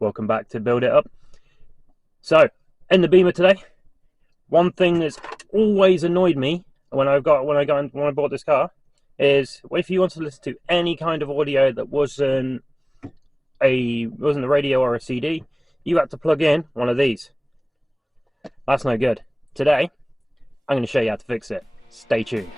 welcome back to Build It Up. So, in the Beamer today, one thing that's always annoyed me when I bought this car is if you want to listen to any kind of audio that wasn't a radio or a CD, you had to plug in one of these. That's no good. Today, I'm going to show you how to fix it. Stay tuned.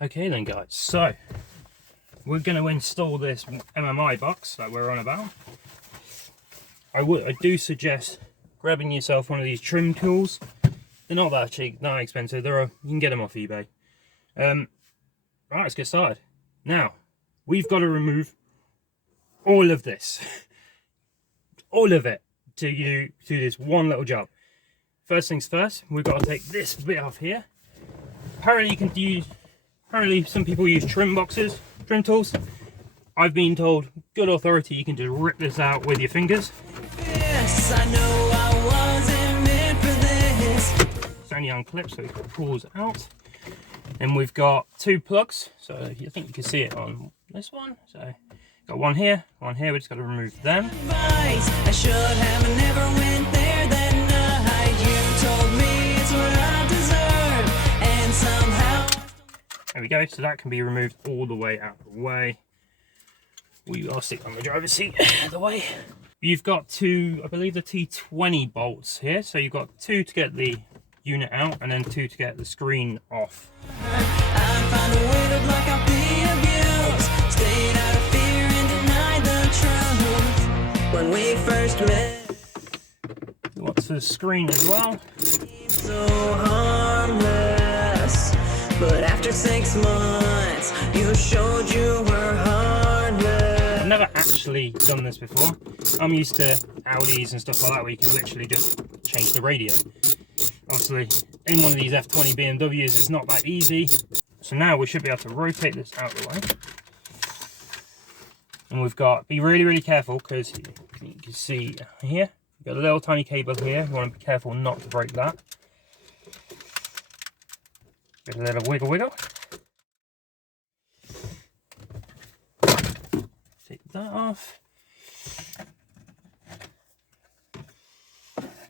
Okay then guys, so we're going to install this MMI box that we're on about. I do suggest grabbing yourself one of these trim tools. They're not that cheap, not expensive. You can get them off eBay. Right, let's get started. Now, we've got to remove all of this. All of it to do this one little job. First things first, we've got to take this bit off here. Apparently some people use trim trim tools. I've been told, good authority, you can just rip this out with your fingers. Yes, I know I wasn't meant for this. It's only on clip, so it pulls out. And we've got two plugs, so I think you can see it on this one. So got one here, we just got to remove them. I should have never went there that night. You told me it's what I deserve, and somehow there we go, so that can be removed all the way out of the way. I'll stick on the driver's seat out of the way. You've got two, I believe, the T20 bolts here, so you've got two to get the unit out and then two to get the screen off. When we first met, what's the screen as well? So harmless, but after 6 months, you showed you were heartless. I've never actually done this before. I'm used to Audis and stuff like that where you can literally just change the radio. Obviously, in one of these F20 BMWs, it's not that easy. So now we should be able to rotate this out of the way. And we've got, be really, really careful because you can see here, we've got a little tiny cable here. You want to be careful not to break that. Get a little wiggle. Take that off.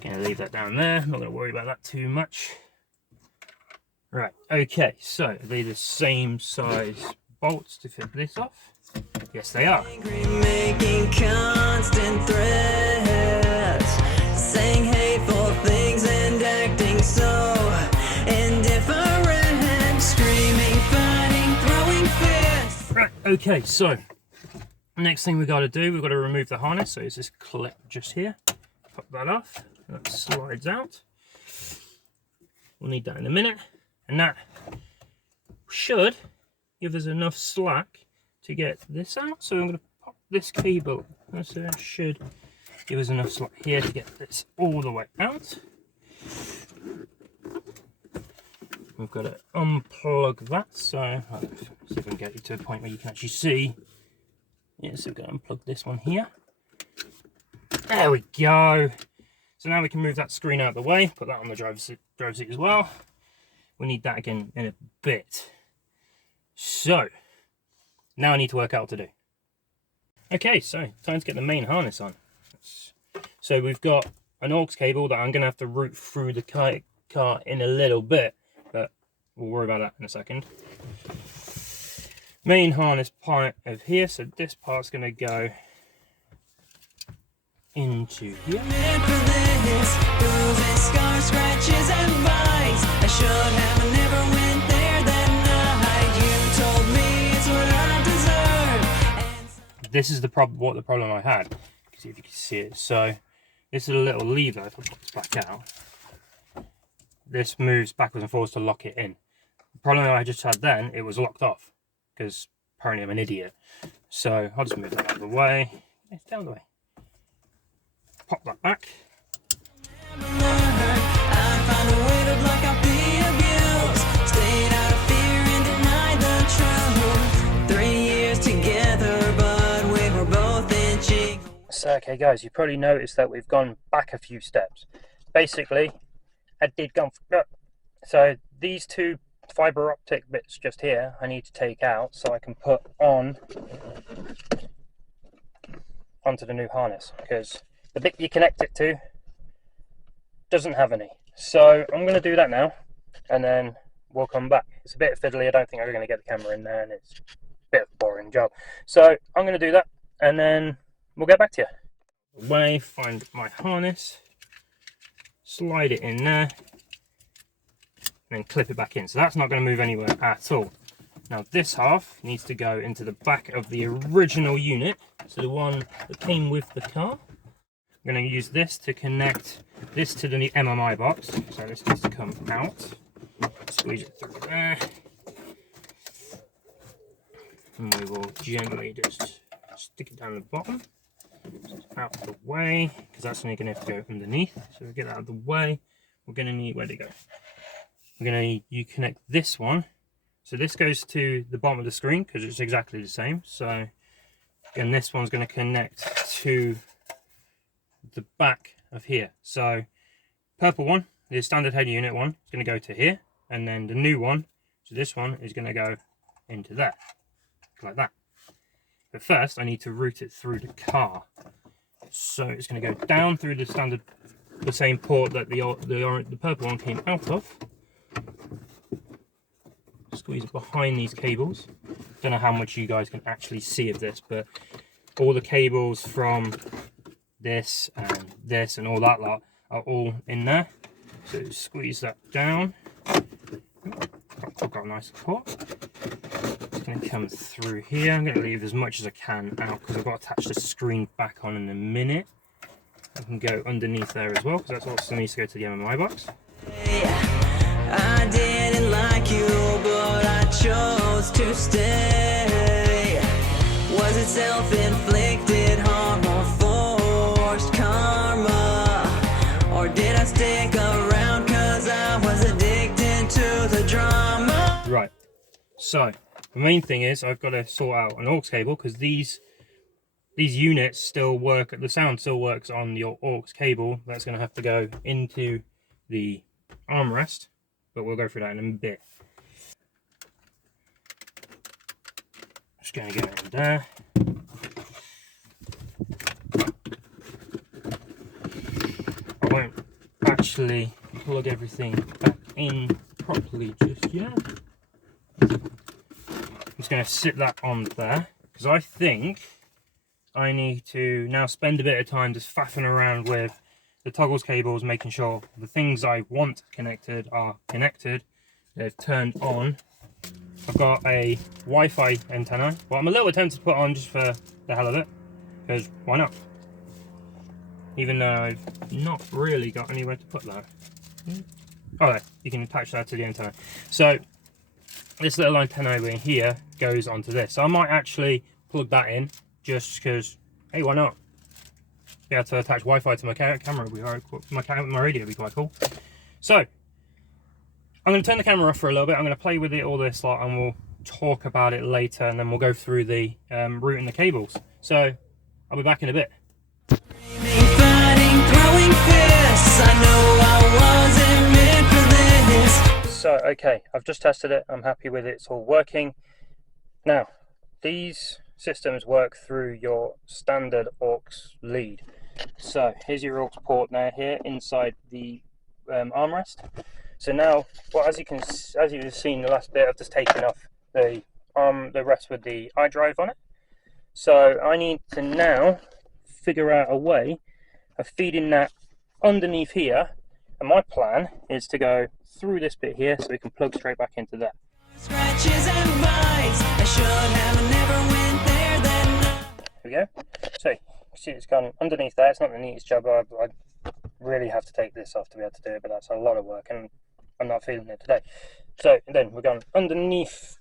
Gonna leave that down there, not gonna worry about that too much. Right, okay, so are they the same size bolts to fit this off? Yes, they are. Making constant threats, saying hateful things and acting so indifferent, screaming, fighting, throwing fists. Right, okay, so next thing we've got to do, we've got to remove the harness. So it's this clip just here. Pop that off. That slides out. We'll need that in a minute, and that should give us enough slack to get this out. So I'm going to pop this cable, so that should give us enough slack here to get this all the way out. We've got to unplug that, so I'll see if I can get you to a point where you can actually see. Yeah, so we're going to unplug this one here. There we go. So now we can move that screen out of the way, put that on the driver's seat as well. We need that again in a bit. So, now I need to work out what to do. Okay, so time to get the main harness on. So we've got an aux cable that I'm going to have to route through the car in a little bit, but we'll worry about that in a second. Main harness part of here, so this part's going to go into here. This is the problem I had. See if you can see it. So this is a little lever. If I put this back out, this moves backwards and forwards to lock it in. The problem I just had then, it was locked off because apparently I'm an idiot. So I'll just move that out of the way. It's down the way. Pop that back. So okay guys, you probably noticed that we've gone back a few steps. Basically, I did go. So these two fiber optic bits just here I need to take out so I can put onto the new harness, because the bit you connect it to doesn't have any. So I'm going to do that now, and then we'll come back. It's a bit fiddly. I don't think I'm going to get the camera in there, and it's a bit of a boring job. So I'm going to do that, and then we'll get back to you. Away, find my harness, slide it in there, and then clip it back in. So that's not going to move anywhere at all. Now this half needs to go into the back of the original unit, so the one that came with the car. I'm going to use this to connect this to the MMI box, so this needs to come out. Squeeze it through there. And we will gently just stick it down the bottom. So it's out of the way, because that's only going to have to go underneath. So we get that out of the way. We're going to need, where to go? We're going to need, you connect this one. So this goes to the bottom of the screen because it's exactly the same. So, and this one's going to connect to the back of here. So purple one, the standard head unit one, is going to go to here, and then the new one, so this one is going to go into there, like that. But first I need to route it through the car. So it's going to go down through the standard, the same port that the purple one came out of. Squeeze it behind these cables. Don't know how much you guys can actually see of this, but all the cables from this and all that lot are all in there. So squeeze that down. I've got a nice support. It's going to come through here. I'm going to leave as much as I can out because I've got to attach the screen back on in a minute. I can go underneath there as well because that's also needs to go to the MMI box. I didn't like you, but I chose to stay. Was it self-inflicted harm or forced karma? Or did I stick around cause I was addicted to the drama? Right, so the main thing is I've got to sort out an aux cable because these units still work, the sound still works on the aux cable. That's going to have to go into the armrest. But we'll go through that in a bit. Just going to get it in there. I won't actually plug everything back in properly just yet. I'm just going to sit that on there because I think I need to now spend a bit of time just faffing around with the toggles cables, making sure the things I want connected are connected. They've turned on. I've got a Wi-Fi antenna. Well, I'm a little tempted to put on just for the hell of it, because why not? Even though I've not really got anywhere to put that. Oh, you can attach that to the antenna. So this little antenna over here goes onto this. So I might actually plug that in just because, hey, why not? Be able to attach Wi-Fi to my camera, my radio would be quite cool. So I'm going to turn the camera off for a little bit. I'm going to play with it all this lot, and we'll talk about it later, and then we'll go through the routing the cables. So I'll be back in a bit. So okay, I've just tested it. I'm happy with it. It's all working. Now these systems work through your standard aux lead. So here's your aux port now here inside the armrest. So now, well, as you've seen the last bit, I've just taken off the rest with the iDrive on it. So I need to now figure out a way of feeding that underneath here, and my plan is to go through this bit here so we can plug straight back into there. Scratches and bites, I should have never went there then. Here we go. So you see it's gone underneath there. It's not the neatest job. I really have to take this off to be able to do it, but that's a lot of work and I'm not feeling it today. So then we're going underneath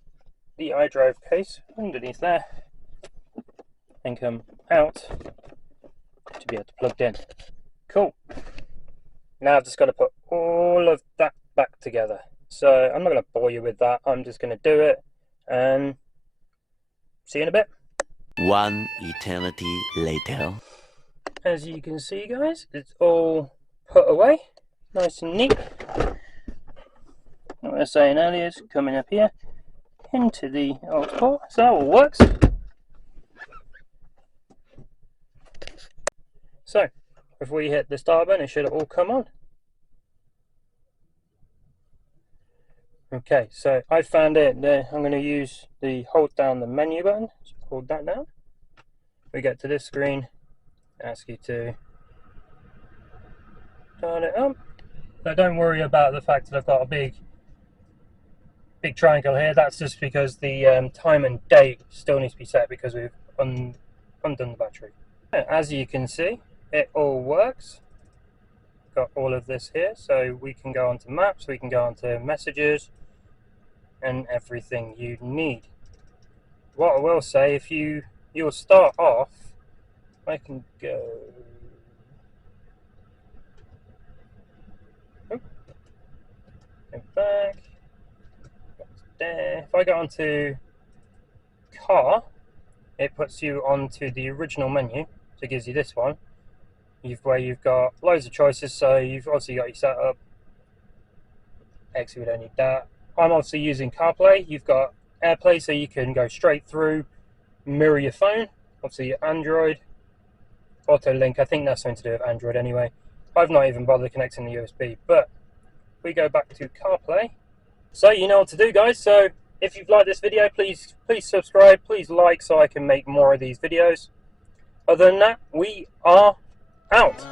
the iDrive case, underneath there, and come out to be able to plug in. Cool. Now I've just got to put all of that back together. So I'm not going to bore you with that. I'm just going to do it and see you in a bit. One eternity later. As you can see, guys, it's all put away, nice and neat. I was saying earlier, is coming up here into the old port. So that all works. So if we hit the start button, it should all come on. Okay, so I found it. I'm going to use the hold down the menu button. So hold that down. We get to this screen. Ask you to turn it up. So don't worry about the fact that I've got a big triangle here. That's just because the time and date still needs to be set because we've undone the battery. As you can see, it all works. Got all of this here, so we can go onto maps, we can go onto messages, and everything you need. What I will say, if you'll start off, I can go. Go back. There. If I go onto car, it puts you onto the original menu. So it gives you this one. Where you've got loads of choices. So you've obviously got your setup. X, we don't need that. I'm obviously using CarPlay. You've got AirPlay, so you can go straight through, mirror your phone. Obviously your Android. Auto link, I think that's something to do with Android anyway. I've not even bothered connecting the USB, but we go back to CarPlay. So you know what to do, guys. So if you've liked this video, please subscribe, please like, so I can make more of these videos. Other than that, we are out.